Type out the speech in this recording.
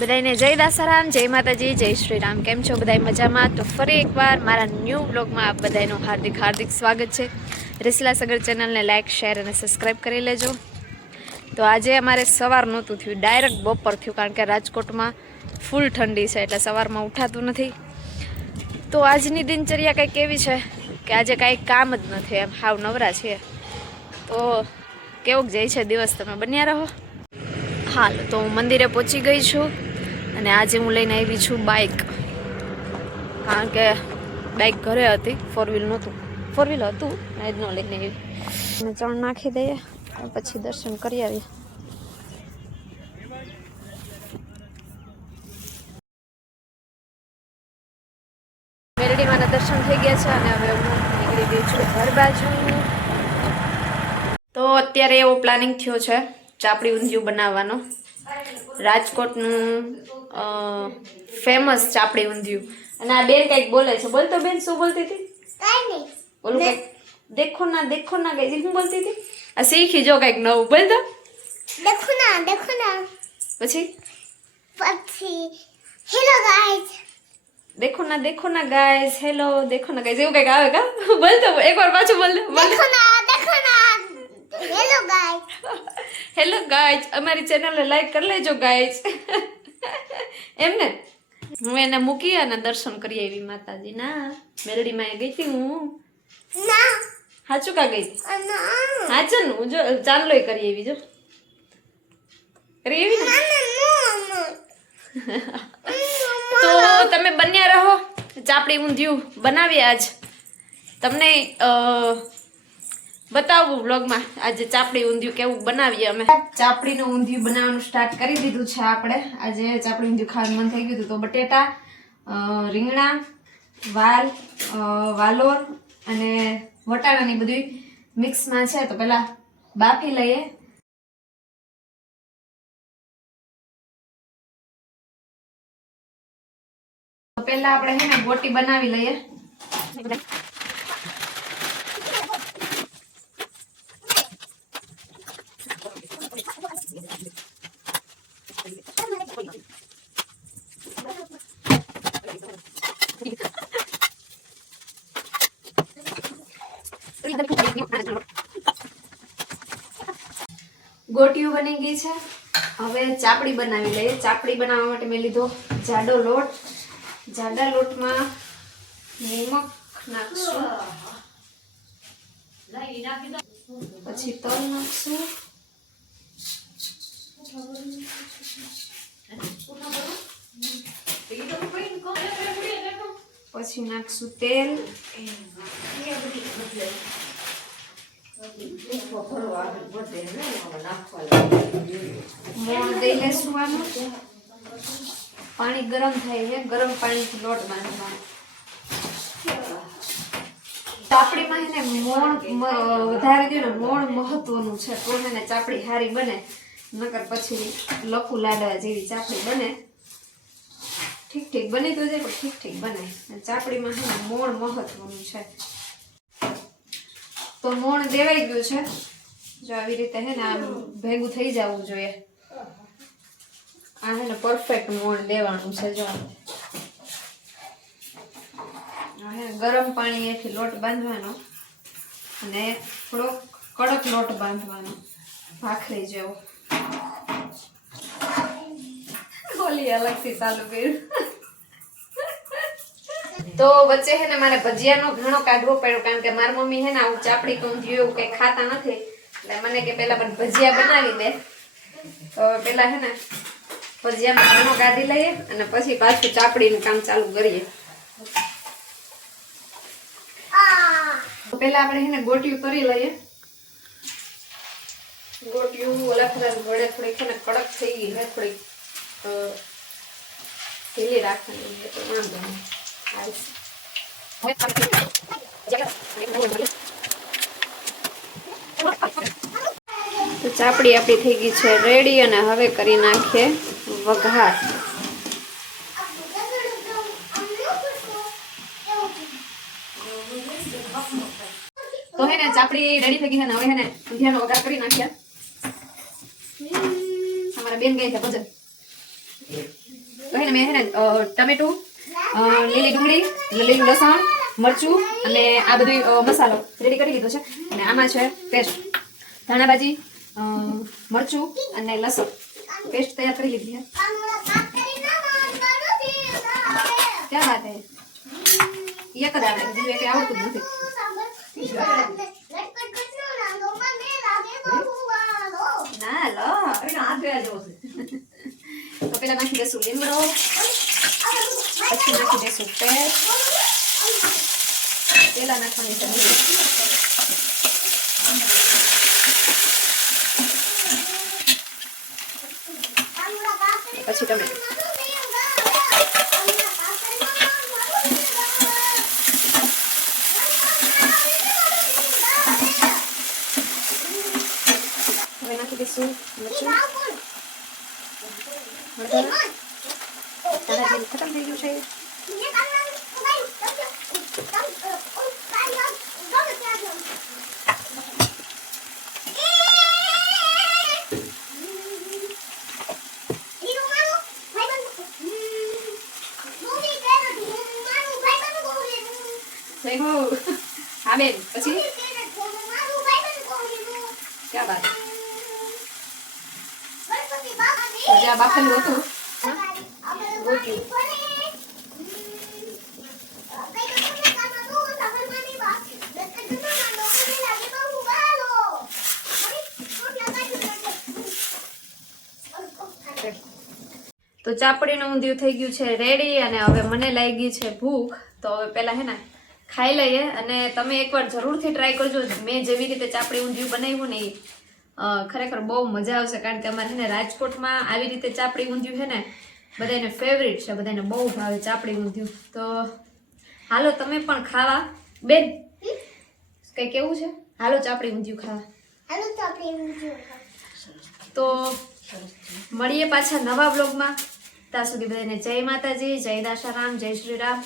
બધાને જય દાસારામ, જય માતાજી, જય શ્રી રામ. કેમ છો બધા મજામાં? તો ફરી એકવાર મારા ન્યૂ બ્લોગમાં આપ બધાનું હાર્દિક સ્વાગત છે. રેસલા સગર ચેનલને લાઇક, શેર અને સબસ્ક્રાઈબ કરી લેજો. તો આજે અમારે સવાર નહોતું થયું, ડાયરેક્ટ બપોર થયું, કારણ કે રાજકોટમાં ફૂલ ઠંડી છે એટલે સવારમાં ઉઠાતું નથી. તો આજની દિનચર્યા કંઈક એવી છે કે આજે કાંઈ કામ જ નથી, એમ હાવ નવરા છીએ. તો કેવું જાય છે દિવસ, તમે બન્યા રહો. હાલ તો હું મંદિરે પહોંચી ગઈ છું અને આજે હું લઈને આવી છું બાઇક, કારણ કે બાઇક ઘરે હતી, ફોર વ્હીલ હતું એ જ ન લઈને આવી. અને ચણ નાખી દઈએ પછી દર્શન કરી આવીએ. મેરડીમાંના દર્શન થઈ ગયા છે અને હવે હું નીકળી ગઈ છું ઘર બાજુ. તો અત્યારે એવો પ્લાનિંગ થયો છે ચાપડી ઊંધિયું બનાવવાનો. રાજકોટનું ફેમસ ચાપડી ઊંધિયું. અને આ બેન કંઈક બોલે છે, બોલતો બેન. શું બોલતી હતી? ઓલું કંઈક દેખો ના કઈ શું બોલતી હતી? આ શીખી જો કંઈક નવું, બોલતો. देखो ना પછી हेलो गाइस દેખો ના ગાઈસ, હેલો દેખો ના ગાઈસ, એવું કંઈક આવે કા? બોલતો એકવાર પાછું બોલ. देखो ना हेलो गाइस હેલો ગાઈસ, અમારી ચેનલને લાઈક કરી લેજો ગાઈસ. એમ ને હું એને મૂકી અને દર્શન કરી આવી માતાજીના. મેરડીમાં ગઈ હતી હું. ना હાચું કા ગઈ? ना હાચન હું જો ચાંદલોય કરી આવી, જો કરી આવી ને. તો તમે બન્યા રહો, ચાપડી ઊંધિયું બનાવી આજ. તમને બતાવવું વ્લોગમાં આજે ચાપડી ઊંધિયું કેવું બનાવીએ અમે. ચાપડીનું ઊંધિયું બનાવવાનું સ્ટાર્ટ કરી દીધું છે આપણે. આજે ચાપડી ઊંધિયું ખાવાનું મન થઈ ગયું હતું તો બટેટા, રીંગણા, વાલોર અને વટાણાની બધી મિક્સમાં છે. તો પેલા બાફી લઈએ. તો પેલા આપણે હે ને ગોટી બનાવી લઈએ. ગોટીઓ બની ગઈ છે. હવે ચાપડી બનાવી લઈએ. ચાપડી બનાવવા માટે મેં લીધો જાડો લોટ. જાડા લોટમાં નિમક નાખશું, પછી તલ નાખશું, પછી નાખશું તેલ, મોણ દઈ લેશું આનું. પાણી ગરમ થાય છે, ગરમ પાણીથી લોટ બાંધવાનો. ચાપડીમાં છે ને મોણ વધારે દે ને, મોણ મહત્વનું છે તો ને ચાપડી સારી બને, નકર પછી લખું લાડવા જેવી ચાપડી બને. ઠીક બની તો જાય પણ ઠીક બને. ચાપડીમાં છે ને મોણ મહત્વનું છે. તો મોણ દેવાઈ ગયું છે, જો આવી રીતે હે ને આમ ભેગું થઈ જવું જોઈએ. આ હે ને પરફેક્ટ મોણ દેવાનું છે. જો ગરમ પાણી એથી લોટ બાંધવાનો અને થોડો કડક લોટ બાંધવાનો, ભાખરી જેવો. બોલી અલગથી ચાલુ કર્યું. તો વચ્ચે હે ને મારે ભજીયાનો ઘણો કાઢવો પડ્યો, કારણ કે મારી મમ્મી હે ને આવું ચાપડી ઊંધિયું એવું કઈ ખાતા નથી, એટલે મને કે પેલા પણ ભજીયા બનાવી દે. તો પેલા હે ને ભજીયામાં ઘણો કાઢી લઈએ અને પછી પાછું ચાપડીનું કામ ચાલુ કરીએ. તો પેલા આપણે હે ને ગોટિયું કરી લઈએ. ગોટિયું ઓલા ઘોડે થોડીક છે ને કડક થઈ ગઈ છે, થોડીક ઢીલી રાખવાની તો વાંધો નહીં. તો ચાપડી આપણી થઈ ગઈ છે રેડી, અને હવે કરી નાખીએ વઘાર. તો હે ને ચાપડી રેડી થઈ ગઈ છે ને હવે હે ને ઊંધિયાનો વઘાર કરી નાખ્યા. અમારા બેન ગઈ છે ભજન. તો હે ને મેં હે ને ટમેટું, લીલી ડુંગળી, લીલું લસણ, મરચું અને આ બધું મસાલો રેડી કરી લીધો છે. અને આમાં છે પેસ્ટ, ધાણાભાજી, મરચું અને લસણ પેસ્ટ તૈયાર કરી લીધી છે. ક્યાં વાત હે? એક જ આવે, બીજું એક આવડતું જ નથી. ના લો, હાથ ધોયા જેવો છે. તો પેલા નાખી દેશું લીમડો, પછી નાખી દેશું પેસ્ટ, પેલા નાખવાની છે મીઠું, પછી ટમેટું. હવે નાખી દઈશું મરચું, હળદર. તારા જેવું ખતમ થઈ ગયું છે. જય હો. હા બેન, પછી ક્યાં વાત? જ્યાં બાફેલું હતું ગોટ્યું. તો ચાપડીનું ઊંધિયું થઈ ગયું છે રેડી, અને હવે મને લાગી છે ભૂખ. તો હવે પેલા હે ને ખાઈ લઈએ. અને તમે એકવાર જરૂરથી ટ્રાય કરજો. મેં જેવી રીતે ચાપડી ઊંધિયું બનાવ્યું ને એ ખરેખર બહુ મજા આવશે. કારણ કે અમારે હે ને રાજકોટમાં આવી રીતે ચાપડી ઊંધિયું છે ને બધાને ફેવરિટ છે, બધાને બહુ ભાવે ચાપડી ઊંધિયું. તો હાલો તમે પણ ખાવા. બેન કઈ કેવું છે? હાલો ચાપડી ઊંધિયું ખાવા. તો મળીએ પાછા નવા બ્લોગમાં. ત્યાં સુધી બધાને જય માતાજી, જય દાશારામ, જય શ્રી રામ.